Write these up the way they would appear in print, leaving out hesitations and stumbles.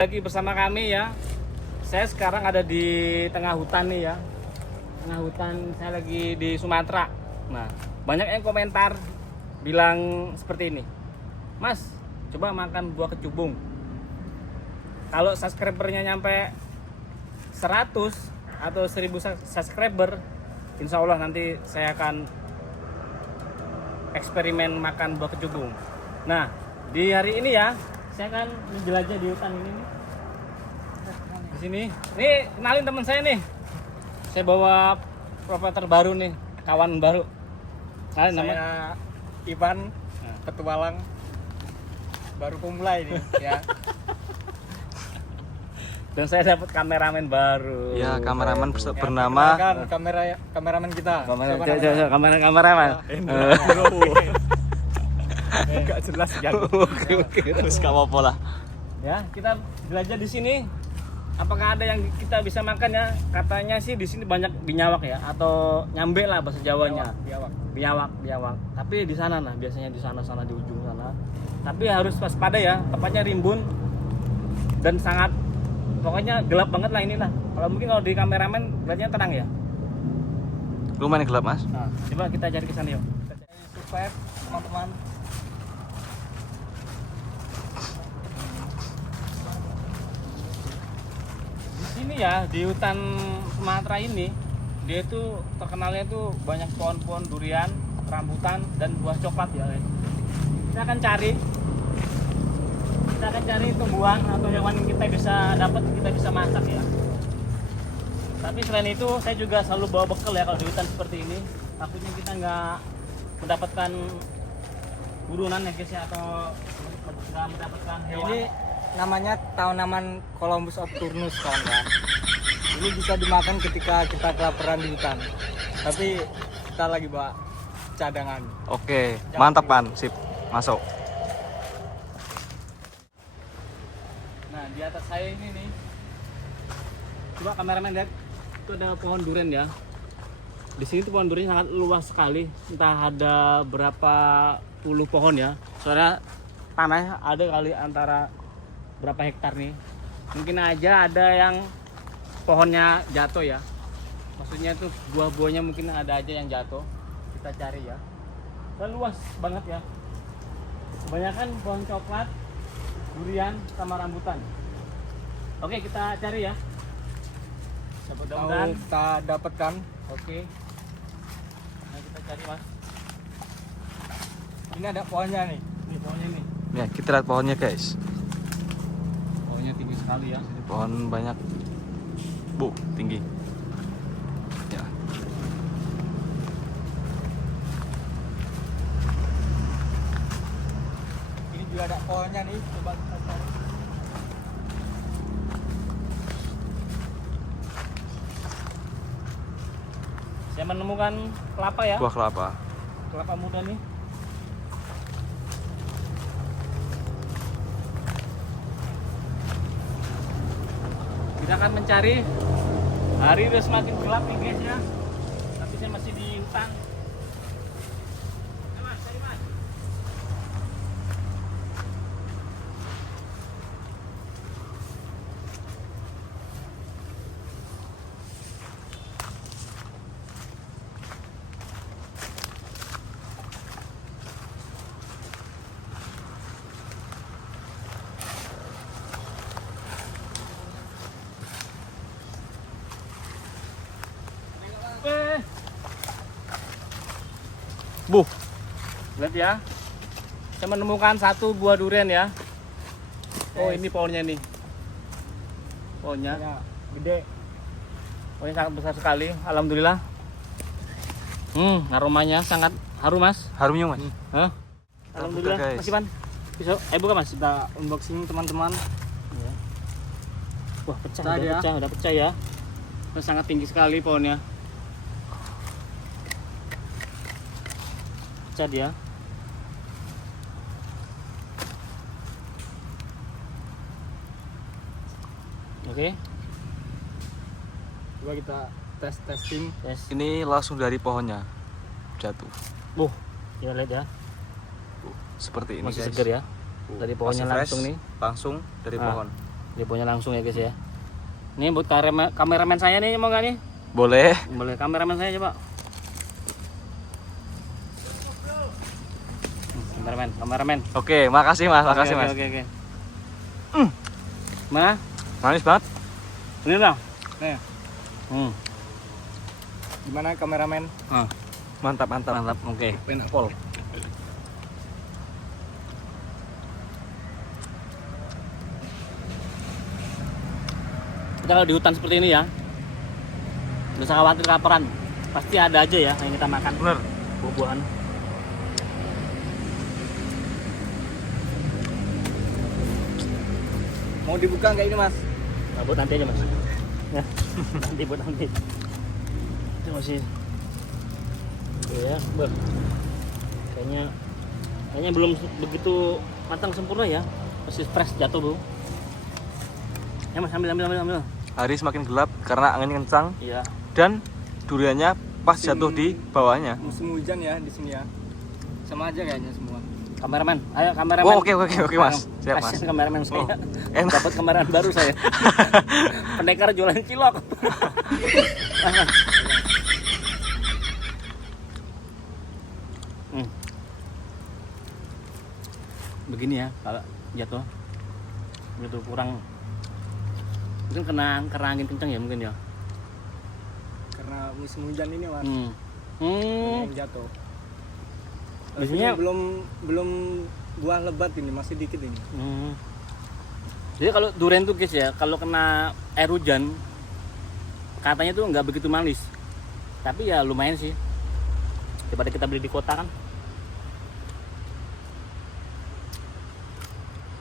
Lagi bersama kami ya. Saya sekarang ada di tengah hutan nih ya. Tengah hutan, saya lagi di Sumatera. Nah, banyak yang komentar bilang seperti ini. Mas, coba makan buah kecubung. Kalau subscribernya nyampe 100 atau 1000 subscriber, insya Allah nanti saya akan eksperimen makan buah kecubung. Nah, di hari ini ya, saya akan menjelajah di hutan ini nih. Di sini. Nih, kenalin teman saya nih. Saya bawa provider baru nih, kawan baru. Kenalin nama. Saya Ivan, petualang baru pemula ini ya. Dan saya dapat kameramen baru. Ya, kameramen Ya, bernama perkenalkan kameramen kita. Kameramen. Enggak jelas ya. Oke, terus gak apa-apa lah. Ya, kita belajar di sini. Apakah ada yang kita bisa makan ya? Katanya sih di sini banyak binyawak ya, atau nyambe lah bahasa Jawanya. Biawak. Tapi di sana nah, biasanya di sana di ujung sana. Tapi harus waspada ya, tempatnya rimbun dan sangat pokoknya gelap banget lah inilah. Kalau mungkin kalau di kameramen kelihatannya terang ya. Lumayan gelap, Mas. Nah, coba kita cari ke sana yuk. Survive teman-teman. Di sini ya, di hutan Sumatera ini, dia itu terkenalnya itu banyak pohon-pohon durian, rambutan dan buah coklat ya. Kita akan cari tumbuhan atau hewan yang kita bisa dapat, kita bisa masak ya. Tapi selain itu, saya juga selalu bawa bekal ya kalau di hutan seperti ini. Takutnya kita nggak mendapatkan burunan ya guys ya, atau nggak mendapatkan hewan. Ini namanya tanaman Columbus obturnus kawan-kawan. Ini bisa dimakan ketika kita kelaparan di hutan. Tapi kita lagi bawa cadangan. Oke, mantap kan? Sip. Masuk. Nah, di atas saya ini nih. Coba kameramen lihat. Itu ada pohon durian ya. Di sini tuh pohon durian sangat luas sekali. Entah ada berapa puluh pohon ya. Soalnya tanahnya ada kali antara berapa hektar nih. Mungkin aja ada yang pohonnya jatuh ya. Maksudnya tuh buah-buahnya mungkin ada aja yang jatuh. Kita cari ya. Dan luas banget ya. Kebanyakan pohon coklat, durian sama rambutan. Oke, kita cari ya. Mudah-mudahan Kita dapatkan. oke. Nah, kita cari mas. Ini ada pohonnya nih. Ini pohonnya nih. Ya, kita lihat pohonnya, guys. Pohonnya tinggi sekali ya. Pohon banyak. Bu, tinggi. Ya. Ini juga ada pohonnya nih. Coba kita cari. Saya menemukan kelapa ya. Buah kelapa. Kelapa muda nih. Kita akan mencari. Hari udah semakin gelap nih guys ya. Tapi saya masih di hutan. Ayo, mas, cari mas. Bu, Lihat ya. Saya menemukan satu buah durian ya. Oh, Yes. ini pohonnya nih. Pohonnya. Ya, gede. Pohonnya sangat besar sekali. Alhamdulillah. Aromanya sangat harum, Mas. harumnya, Mas. Hah? Alhamdulillah. buka, guys. Masih, Pan. Pisau. Buka, Mas. Kita unboxing teman-teman. Ya. Wah, pecah, Pecah dia. udah pecah ya. Terus sangat tinggi sekali pohonnya. Pecah dia. Oke, Coba kita testing. tes. Ini langsung dari pohonnya jatuh. Ya lihat ya. Seperti ini, Masih guys. segar ya. Dari pohonnya Masih fresh, langsung nih. langsung dari Ah. pohon. Deponya langsung ya guys ya. Ini buat kameramen saya nih, mau nggak nih? Boleh. Boleh, kameramen saya coba. Kameramen. Oke, makasih Mas, makasih Mas. Oke. Mana? Manis banget. Ini bang. Nih, gimana kameramen? Mantap. Mantap. Oke. Penapol. Kita kalau di hutan seperti ini ya, nggak usah khawatir kelaparan. Pasti ada aja ya yang kita makan. Bener. Buah-buahan. Mau dibuka nggak ini mas? Nah, buat nanti aja mas. Ya, buat nanti. Itu masih, ya, kayaknya belum begitu matang sempurna ya. Masih fresh jatuh bro. Ya mas, ambil. Hari semakin gelap karena angin kencang Iya. dan duriannya pas jatuh di bawahnya. Musim hujan ya di sini ya. Sama aja kayaknya semua. Kameramen, ayo kameramen. Oh, oke Mas. Siap Mas. Kasihan kameramen saya. Oh, enak. Dapat kameramen baru saya. Pendekar jualan cilok. Begini ya kalau jatuh. Gitu kurang. Mungkin karena angin kencang ya mungkin ya. Karena musim hujan ini mas. Yang jatuh. Biasanya belum buah lebat ini, masih dikit ini. Jadi kalau durian tuh guys ya, kalau kena air hujan katanya tuh nggak begitu manis. Tapi ya lumayan sih. Daripada kita beli di kota kan.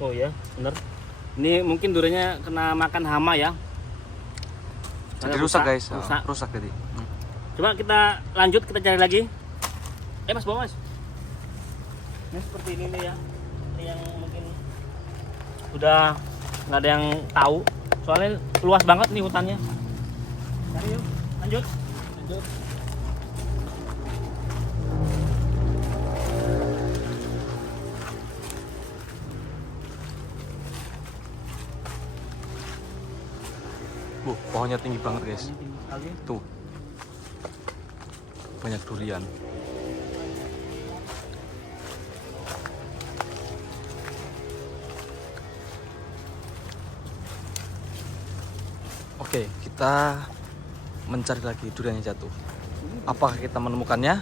Oh ya, bener. Ini mungkin duriannya kena makan hama ya. Jadi rusak guys. Rusak. Rusak jadi. Coba kita lanjut, kita cari lagi. Mas, bawa mas. Ini seperti ini nih ya. Ini yang mungkin udah nggak ada yang tahu. Soalnya luas banget nih hutannya. Cari yuk, lanjut. Pohonnya tinggi banget guys. Tinggi sekali. Tuh. Banyak durian. Oke, kita mencari lagi durian yang jatuh. Apakah kita menemukannya?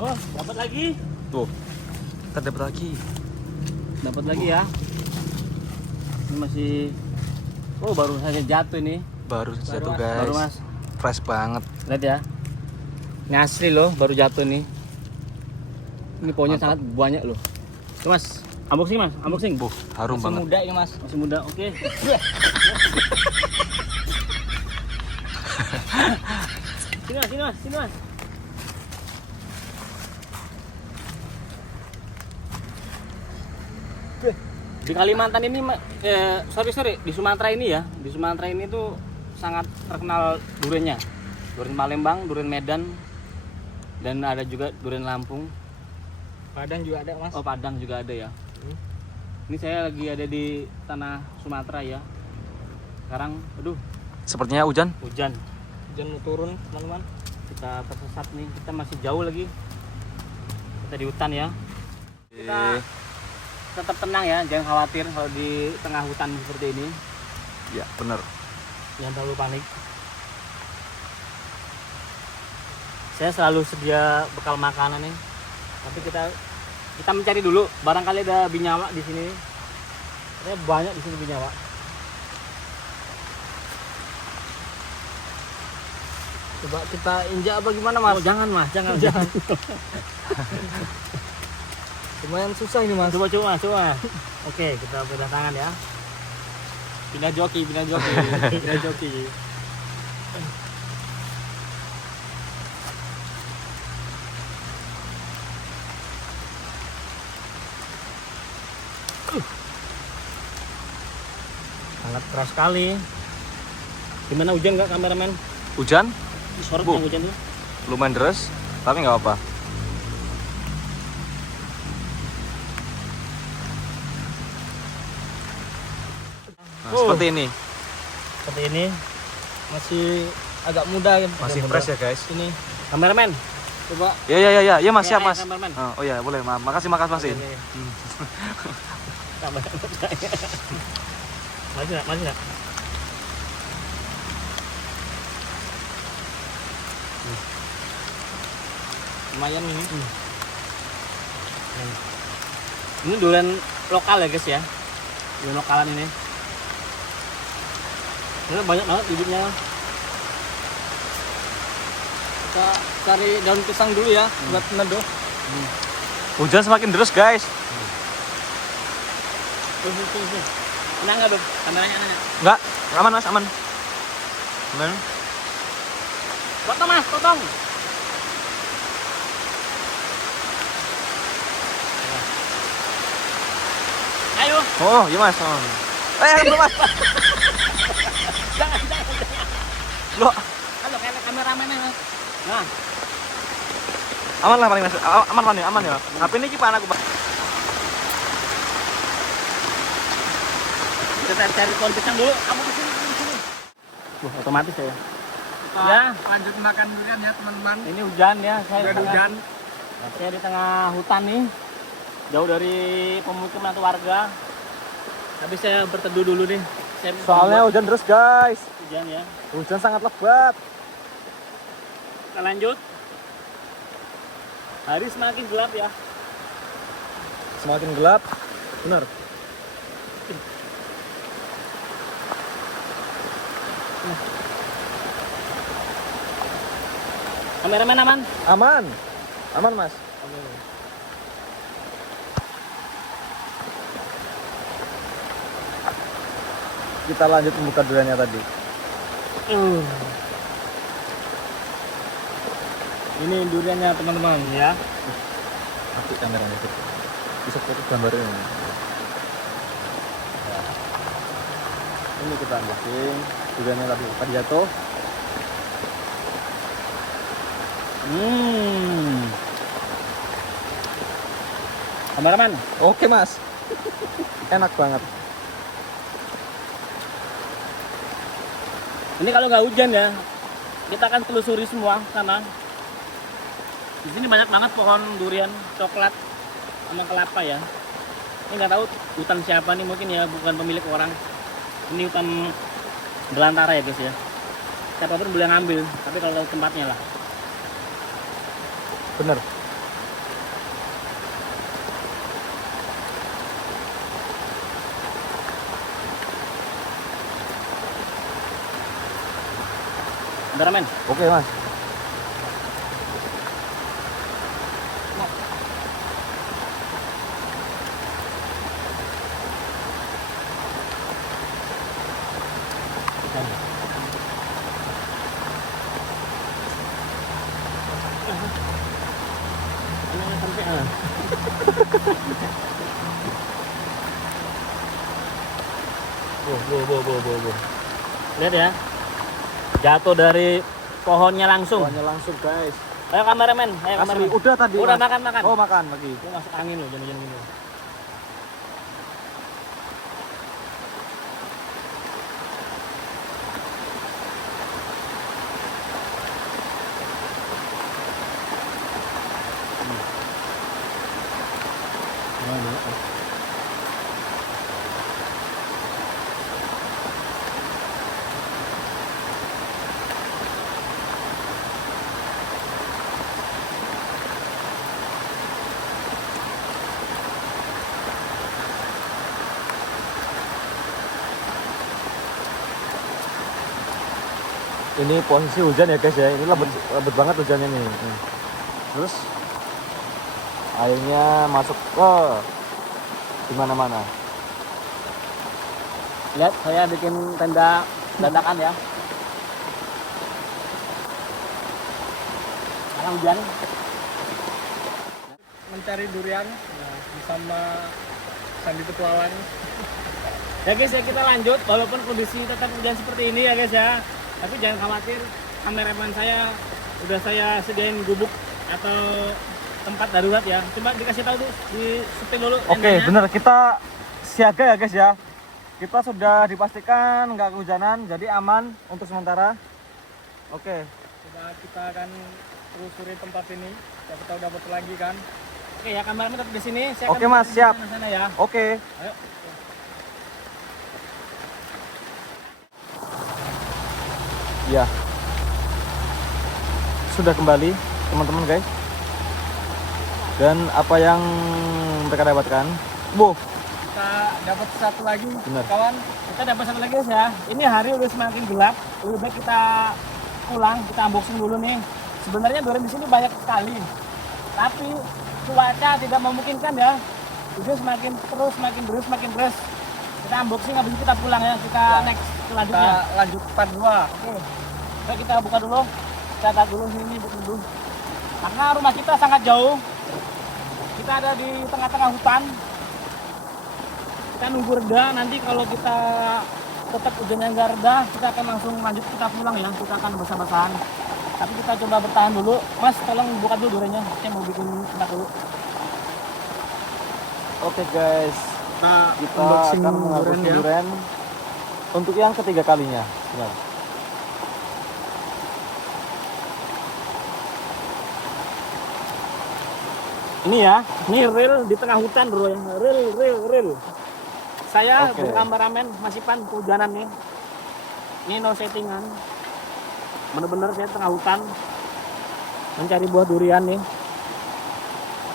Oh, dapat lagi. Tuh, kita dapat lagi. Dapat lagi ya. Ini masih, oh baru saja jatuh ini. Baru jatuh Mas. guys. Baru mas. Fresh banget. Lihat ya. Ini asli loh, baru jatuh nih. Ini pohonnya sangat banyak loh. Tuh mas, unboxing mas, unboxing. Harum Masih banget. muda ini mas. Masih muda, oke. Sini mas. Di Kalimantan ini, sorry, di Sumatera ini ya, di Sumatera ini tuh sangat terkenal duriannya. Durian Palembang, durian Medan, dan ada juga durian Lampung. Padang juga ada mas. Oh, Padang juga ada ya. Ini saya lagi ada di tanah Sumatera ya. Sekarang, aduh, Sepertinya hujan. hujan. Hujan mau turun teman-teman. Kita tersesat nih, kita masih jauh lagi. Kita di hutan ya. Kita tetap tenang ya, jangan khawatir kalau di tengah hutan seperti ini. Ya, bener. Jangan terlalu panik. Saya selalu sedia bekal makanan nih. Tapi kita mencari dulu, barangkali ada binyawa di sini. Ternyata banyak di sini binyawa. Coba kita injak apa gimana mas? Oh, jangan mas, jangan. Lumayan susah ini mas. Coba. Oke, kita pindah tangan ya. Pindah joki. Pindah joki. Sangat keras sekali. Gimana, hujan nggak kameramen? Hujan Sorot Bu. yang hujan tuh. lumayan deras, tapi nggak apa-apa. Nah, seperti ini. Seperti ini. Masih agak muda ya. Masih fresh ya guys. Ini Kameramen. coba. Ya Mas, siap Ayo, Mas. kameramen. Oh iya boleh, makasih Mas. Kameramen. Masih nggak? Lumayan ini. Ini durian lokal ya guys ya. Durian lokalan ini. Ini banyak banget bibitnya. Kita cari daun pisang dulu ya buat meneduh. Hujan semakin deras guys. Tuh. Enak nggak Beb? Kameranya enak. Enggak, aman Mas, aman. Aman. Potong Mas, potong. Ayo. Oh iya Mas. Belum Mas. Jangan. Loh, Halo kayak kameramennya Mas. Nah, aman lah paling Mas. Aman ya. HP ini gimana aku Pak? kita cari pohon pisang dulu. Kamu kesini. Wah, otomatis ya. Kita Ya. lanjut makan durian ya teman-teman. Ini hujan ya, saya Udah di tengah- hujan. Saya di tengah hutan nih, jauh dari pemukiman atau warga. Tapi saya berteduh dulu nih. Saya Soalnya hujan deras guys. hujan ya. Hujan sangat lebat. Kita lanjut. Hari semakin gelap ya. Semakin gelap. Benar. Kameramen aman? Aman. Aman Mas. Kita lanjut membuka duriannya tadi. Ini duriannya teman-teman ya. Mati kameranya itu. Bisa foto gambarnya. Ini kita unboxing duriannya tadi jatuh. Kameramen. Oke Mas. Enak banget. Ini kalau nggak hujan ya, kita akan telusuri semua sana. Di sini banyak banget pohon durian coklat sama kelapa ya. Ini nggak tahu hutan siapa nih, mungkin ya bukan pemilik orang. Ini hutan belantara ya guys ya. Siapapun boleh ngambil, tapi kalau tahu tempatnya lah. Bener. Kameramen. Oke Mas. Lihat ya, jatuh dari pohonnya langsung. Pohonnya langsung guys. Ayo kameramen, ayo Asli, kameramen. udah tadi. Udah Mas. makan. Oh makan lagi. Itu masuk angin loh, jam-jam gini. Ini posisi hujan ya guys ya. Ini lebet banget hujannya nih. Terus airnya masuk ke dimana-mana. Lihat, saya bikin tenda dadakan ya. Karena hujan. Mencari durian bersama Sandi Petualang. Ya guys ya, kita lanjut walaupun kondisi tetap hujan seperti ini ya guys ya. Tapi jangan khawatir, kameramen saya udah saya sediain gubuk atau tempat darurat ya. Coba dikasih tahu tuh di setel dulu. Oke, tendanya. bener, kita siaga ya guys ya. Kita sudah dipastikan nggak kehujanan, jadi aman untuk sementara. Oke, Coba kita akan telusuri tempat ini. Kita udah betul lagi kan. Oke ya, kameramen tetap di sini. Saya Oke, akan Mas, di siap. sana ya. oke. Ayo. Ya, sudah kembali teman-teman guys. Dan apa yang mereka dapatkan? Wow, Kita dapat satu lagi, Benar. kawan. Kita dapat satu lagi guys ya. Ini hari udah semakin gelap. Lebih baik kita pulang, kita unboxing dulu nih. Sebenarnya durian di sini banyak sekali, tapi cuaca tidak memungkinkan ya. Udah semakin semakin deras. Kita unboxing habis itu kita pulang ya. Kita next Kita selanjutnya. lanjut part 2. Oke. Baik, kita buka dulu. Kita taruh dulu sini dulu. Karena rumah kita sangat jauh. Kita ada di tengah-tengah hutan. Kita nunggu reda, nanti kalau kita tetap hujannya nggak reda, kita akan langsung lanjut, kita pulang ya. Kita akan basah-basahan. Tapi kita coba bertahan dulu. Mas, tolong buka dulu duriannya. Saya mau bikin tempat dulu. oke guys. Kita akan menghapus ya. durian untuk yang ketiga kalinya. Ya. Ini ya, ini real di tengah hutan bro ya. Real. Saya Oke. berkameramen masih pan kehujanan nih. Ini no settingan. Bener-bener saya tengah hutan mencari buah durian nih.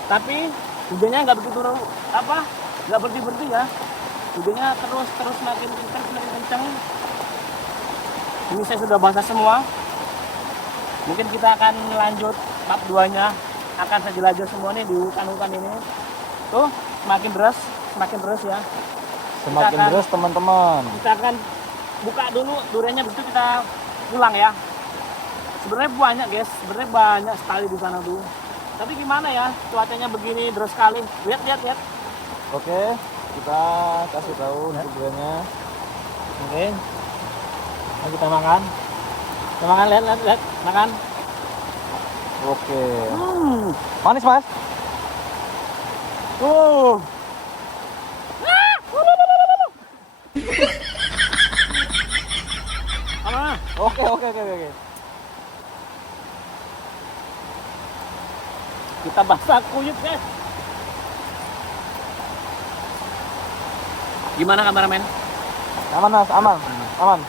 Tapi hujannya nggak begitu nggak berhenti ya. Hujannya terus makin kencang. Ini saya sudah basah semua. Mungkin kita akan lanjut bab 2-nya. Akan saya jelajah semua nih di hutan-hutan ini. Tuh, semakin deras ya. Semakin akan- deras teman-teman. Kita akan buka dulu duriannya, begitu kita pulang ya. Sebenarnya banyak sekali di sana tuh. Tapi gimana ya, cuacanya begini deras sekali. Lihat. Oke, kita kasih tahu untuk duriannya. Oke. Nah, kita makan. Kita makan, lihat, makan. Oke. Manis mas? Tuh. Apa? Oke. Kita basah kuyup guys. Gimana kameramen? Aman mas, aman.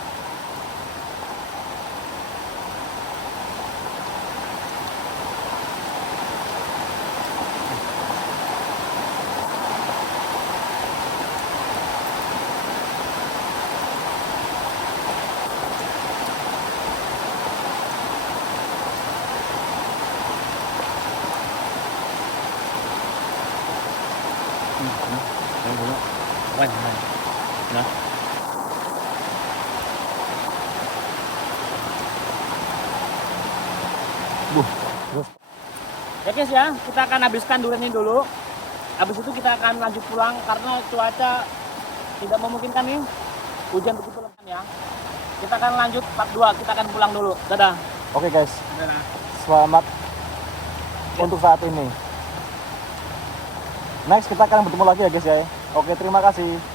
Nah. Ya guys ya, kita akan habiskan durian ini dulu. Habis itu kita akan lanjut pulang karena cuaca tidak memungkinkan nih. Hujan begitu lebat ya. Kita akan lanjut part 2, kita akan pulang dulu. Dadah. Oke guys, Dadah. selamat untuk saat ini. Next kita akan bertemu lagi ya guys ya. Oke, terima kasih.